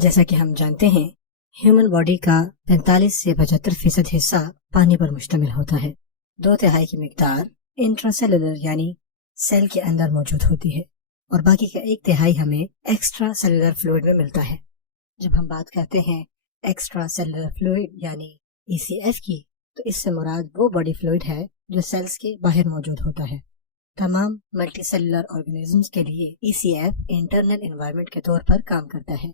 جیسا کہ ہم جانتے ہیں ہیومن باڈی کا 45 سے 75% حصہ پانی پر مشتمل ہوتا ہے۔ 2/3 کی مقدار انٹراسیلولر یعنی سیل کے اندر موجود ہوتی ہے اور باقی کا 1/3 ہمیں ایکسٹرا سیلولر فلوئڈ میں ملتا ہے۔ جب ہم بات کرتے ہیں ایکسٹرا سیلولر فلوئڈ یعنی ECF کی، تو اس سے مراد وہ باڈی فلوئڈ ہے جو سیلز کے باہر موجود ہوتا ہے۔ تمام ملٹی سیلولر آرگنیزمز کے لیے ECF انٹرنل انوائرمنٹ کے طور پر کام کرتا ہے،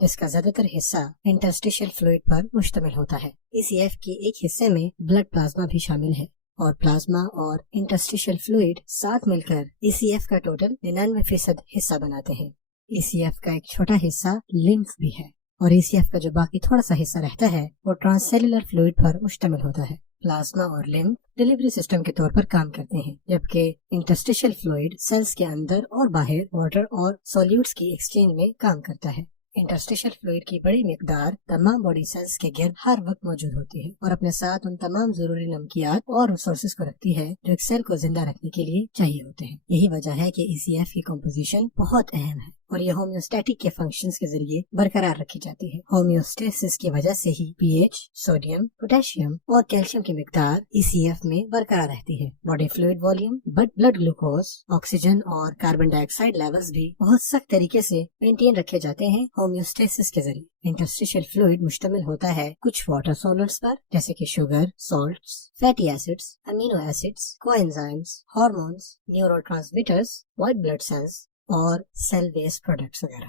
جس کا زیادہ تر حصہ انٹرسٹیشل فلوئڈ پر مشتمل ہوتا ہے۔ ECF کے ایک حصے میں بلڈ پلازما بھی شامل ہے اور پلازما اور انٹرسٹیشل فلوئڈ ساتھ مل کر ECF کا ٹوٹل 99% حصہ بناتے ہیں۔ ECF کا ایک چھوٹا حصہ لمف بھی ہے اور ECF کا جو باقی تھوڑا سا حصہ رہتا ہے وہ ٹرانس سیلولر فلوئڈ پر مشتمل ہوتا ہے۔ پلازما اور لمف ڈیلیوری سسٹم کے طور پر کام کرتے ہیں، جبکہ انٹرسٹیشل فلوئڈ سیلز کے اندر اور باہر واٹر اور سولیوٹس کی ایکسچینج میں کام کرتا ہے۔ انٹرسٹیشل فلوئڈ کی بڑی مقدار تمام باڈی سیلز کے گرد ہر وقت موجود ہوتی ہے اور اپنے ساتھ ان تمام ضروری نمکیات اور ریسورسز کو رکھتی ہے جو ایک سیل کو زندہ رکھنے کے لیے چاہیے ہوتے ہیں۔ یہی وجہ ہے کہ ECF کی کمپوزیشن بہت اہم ہے اور یہ ہومیوسٹیٹک کے فنکشنز کے ذریعے برقرار رکھی جاتی ہے۔ ہومیوسٹیسس کی وجہ سے ہی pH، سوڈیم، پوٹیشیم اور کیلشیم کی مقدار ECF میں برقرار رہتی ہے۔ Body fluid volume, blood glucose, oxygen اور کاربن ڈائی آکسائڈ لیولز بھی بہت سخت طریقے سے مینٹین رکھے جاتے ہیں ہومیوسٹیسس کے ذریعے۔ انٹرسٹیشل فلوئڈ مشتمل ہوتا ہے کچھ واٹر سالٹس پر، جیسے کہ sugar, salts, fatty acids, amino acids, coenzymes, hormones, neurotransmitters, white blood cells اور سیل ویسٹ پروڈکٹس وغیرہ۔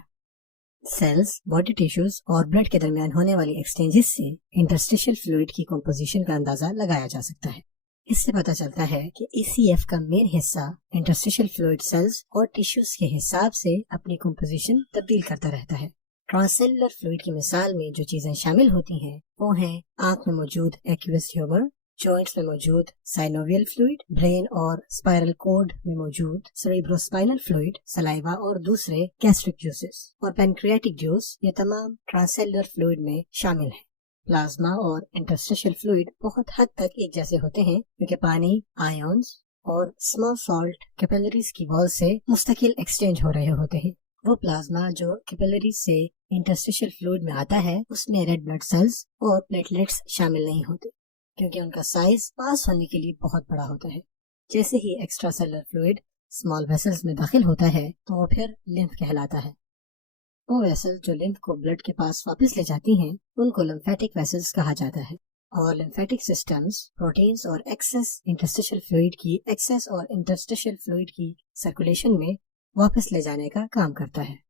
سیلز، باڈی ٹیشوز اور بلڈ کے درمیان ہونے والی ایکسچینجز سے انٹرسٹیشل فلوئڈ کی کمپوزیشن کا اندازہ لگایا جا سکتا ہے۔ اس سے پتہ چلتا ہے کہ ECF کا مین حصہ انٹرسٹیشل فلوئڈ سیلز اور ٹیشوز کے حساب سے اپنی کمپوزیشن تبدیل کرتا رہتا ہے۔ ٹرانسسیلولر فلوئڈ کی مثال میں جو چیزیں شامل ہوتی ہیں وہ ہیں آنکھ میں موجود ایکویس ہیومر، جوائنٹس میں موجود سائنوویل فلوئڈ، برین اور اسپائرل کورڈ میں موجود سیریبروسپائنل فلوئڈ، سلائیوا اور دوسرے گیسٹرک جوسز اور پینکریاٹک جوس، یہ تمام ٹرانسسیلولر فلوئڈ میں شامل ہیں۔ پلازما اور انٹرسٹیشل فلوئڈ بہت حد تک ایک جیسے ہوتے ہیں کیونکہ پانی، آئونز اور اسمال سالٹ کیپیلریز کی وال سے مستقل ایکسچینج ہو رہے ہوتے ہیں۔ وہ پلازما جو کیپیلریز سے انٹرسٹیشل فلوئڈ میں آتا ہے اس میں ریڈ بلڈ سیلز اور پلیٹلیٹس شامل نہیں ہوتے کیونکہ ان کا سائز پاس ہونے کے لیے بہت بڑا ہوتا ہے۔ جیسے ہی extracellular fluid small vessels میں داخل ہوتا ہے تو وہ پھر لمف کہلاتا ہے۔ وہ ویسل جو لمف کو بلڈ کے پاس واپس لے جاتی ہیں ان کو لمفیٹک ویسلز کہا جاتا ہے، اور لمفیٹک سسٹمز پروٹینز اور ایکسس انٹرسٹیشل فلوئڈ کی سرکولیشن میں واپس لے جانے کا کام کرتا ہے۔